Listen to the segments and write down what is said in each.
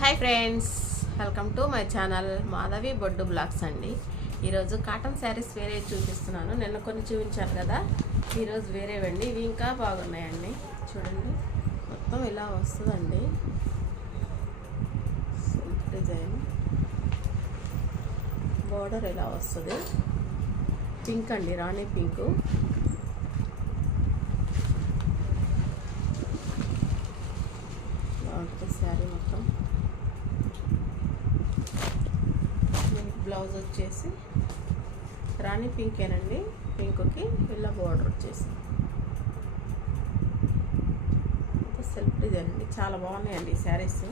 Hi friends, welcome to my channel Madhavi Boddu blogs అండి. ఈరోజు cotton saris వేరే చూపిస్తున్నాను. నిన్న కొన్ని చూపించాను కదా, ఈరోజు వేరేవండి. ఇవి ఇంకా బాగున్నాయండి. చూడండి, మొత్తం ఇలా వస్తుందండి. డిజైన్ బార్డర్ ఇలా వస్తుంది. పింక్ అండి, రాణి పింక్. బాగుంటుంది శారీ మొత్తం. బ్లౌజ్ వచ్చేసి రాణి పింకేనండి. పింక్కి ఇలా బార్డర్ వచ్చేసి సెల్ఫ్ డిజైన్ అండి. చాలా బాగున్నాయండి ఈ శారీస్.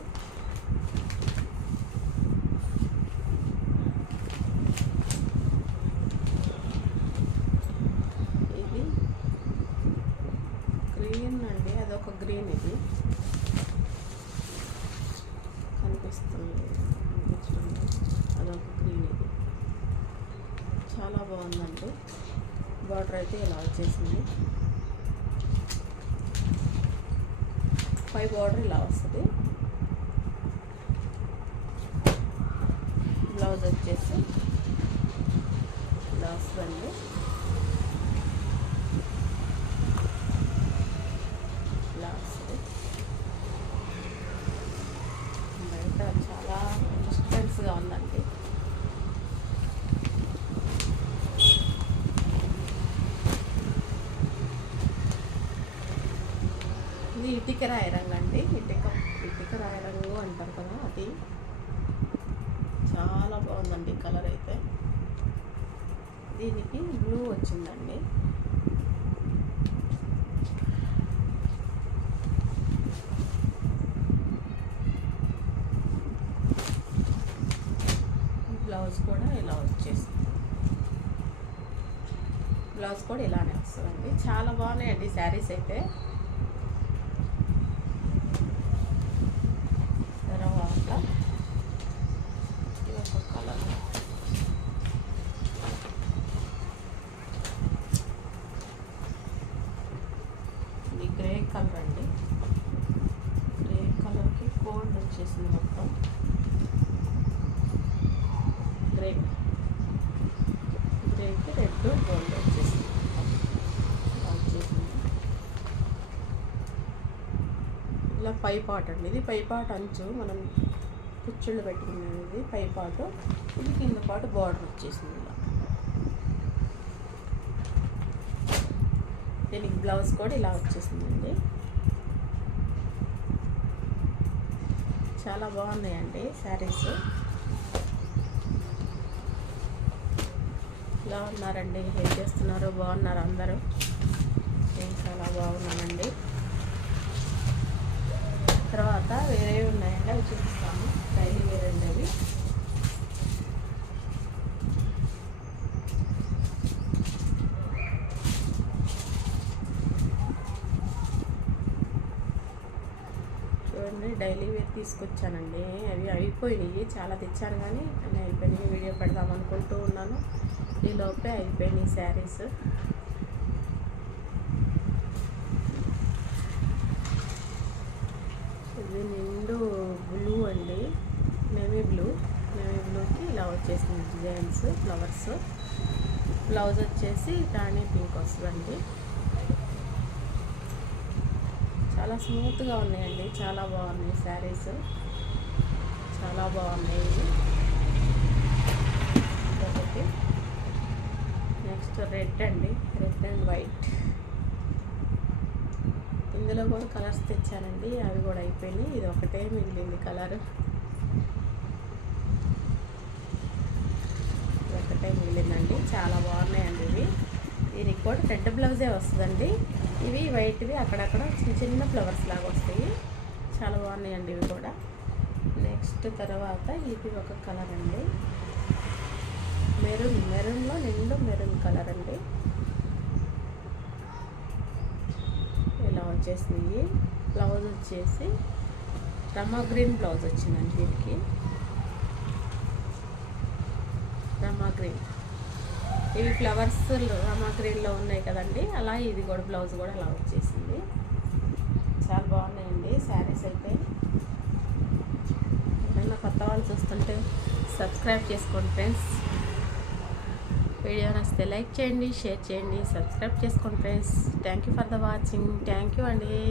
ఇది గ్రీన్ అండి, అదొక గ్రీన్. ఇది కనిపిస్తుంది, అదొక గ్రీన్. ఇది చాలా బాగుందండి. బార్డర్ అయితే ఇలా వచ్చేసింది. పై బార్డర్ ఇలా వస్తుంది. బ్లౌజ్ వచ్చేసి ఇలా వస్తుందండి. ఇలా వస్తుంది. బయట చాలా డిస్టెన్స్గా ఉందండి. ఇది ఇటుక రాయి రంగు అండి. ఇటుక రాయి రంగు అంటారు కదా, అది చాలా బాగుందండి కలర్ అయితే. దీనికి బ్లూ వచ్చిందండి. బ్లౌజ్ కూడా ఇలా వచ్చేసింది. బ్లౌజ్ కూడా ఇలానే వస్తుందండి. చాలా బాగున్నాయండి శారీస్ అయితే. తర్వాత ఇది ఒక కలర్, ఇది గ్రే కలర్ అండి. గ్రే కలర్కి కోల్డ్ వచ్చేసింది మొత్తం. గ్రేకి రెడ్ గోల్డ్ వచ్చేసింది. ఇలా పై పార్ట్ అండి. ఇది పై పార్ట్ అంచు, మనం కుచ్చుళ్ళు పెట్టుకునేది పై పార్ట్. ఇది కింద పార్ట్ బార్డర్ వచ్చేసింది. ఇలా దీనికి బ్లౌజ్ కూడా ఇలా వచ్చేసిందండి. చాలా బాగున్నాయండి శారీస్. ఇలా ఉన్నారండి, ఏం చేస్తున్నారు? బాగున్నారు అందరూ? నేను చాలా బాగున్నానండి. తర్వాత వేరే ఉన్నాయండి, అవి చూపిస్తాను. డైలీ వేర్ అండి అవి. చూడండి, డైలీ వేర్ తీసుకొచ్చానండి. అవి అయిపోయినాయి, చాలా తెచ్చాను కానీ అన్నీ అయిపోయినాయి. వీడియో పెడదాం అనుకుంటూ ఉన్నాను, ఈ లోపే అయిపోయినాయి శారీస్. ఇది నిండు బ్లూ అండి, నేవీ బ్లూకి ఇలా వచ్చేసింది డిజైన్స్, ఫ్లవర్స్. బ్లౌజ్ వచ్చేసి రాణి పింక్ వస్తుందండి. చాలా స్మూత్గా ఉన్నాయండి, చాలా బాగున్నాయి శారీస్, చాలా బాగున్నాయి. ఒకటి నెక్స్ట్ రెడ్ అండి, రెడ్ అండ్ వైట్. ఇందులో కూడా కలర్స్ తెచ్చానండి, అవి కూడా అయిపోయినాయి. ఇది ఒకటే మిగిలింది కలర్, ఒకటే మిగిలిందండి. చాలా బాగున్నాయండి ఇవి. దీనికి కూడా రెడ్ బ్లౌజే వస్తుందండి. ఇవి వైట్వి అక్కడక్కడ చిన్న చిన్న ఫ్లవర్స్ లాగా వస్తాయి. చాలా బాగున్నాయండి ఇవి కూడా. నెక్స్ట్ తర్వాత ఇది ఒక కలర్ అండి, మెరూన్లో నిండు మెరూన్ కలర్ అండి. ఇలా వచ్చేసింది. బ్లౌజ్ వచ్చేసి రమా గ్రీన్ బ్లౌజ్ వచ్చిందండి. దీనికి రమా గ్రీన్, ఇవి ఫ్లవర్స్ రమా గ్రీన్లో ఉన్నాయి కదండి, అలా ఇది కూడా బ్లౌజ్ కూడా అలా వచ్చేసింది. చాలా బాగున్నాయండి శారీస్ అయితే. కొత్త వాళ్ళు చూస్తుంటే సబ్స్క్రైబ్ చేసుకోండి ఫ్రెండ్స్. వీడియో నచ్చితే లైక్ చేయండి, షేర్ చేయండి, సబ్స్క్రైబ్ చేసుకోండి friends. Thank you for the watching. Thank you అండి.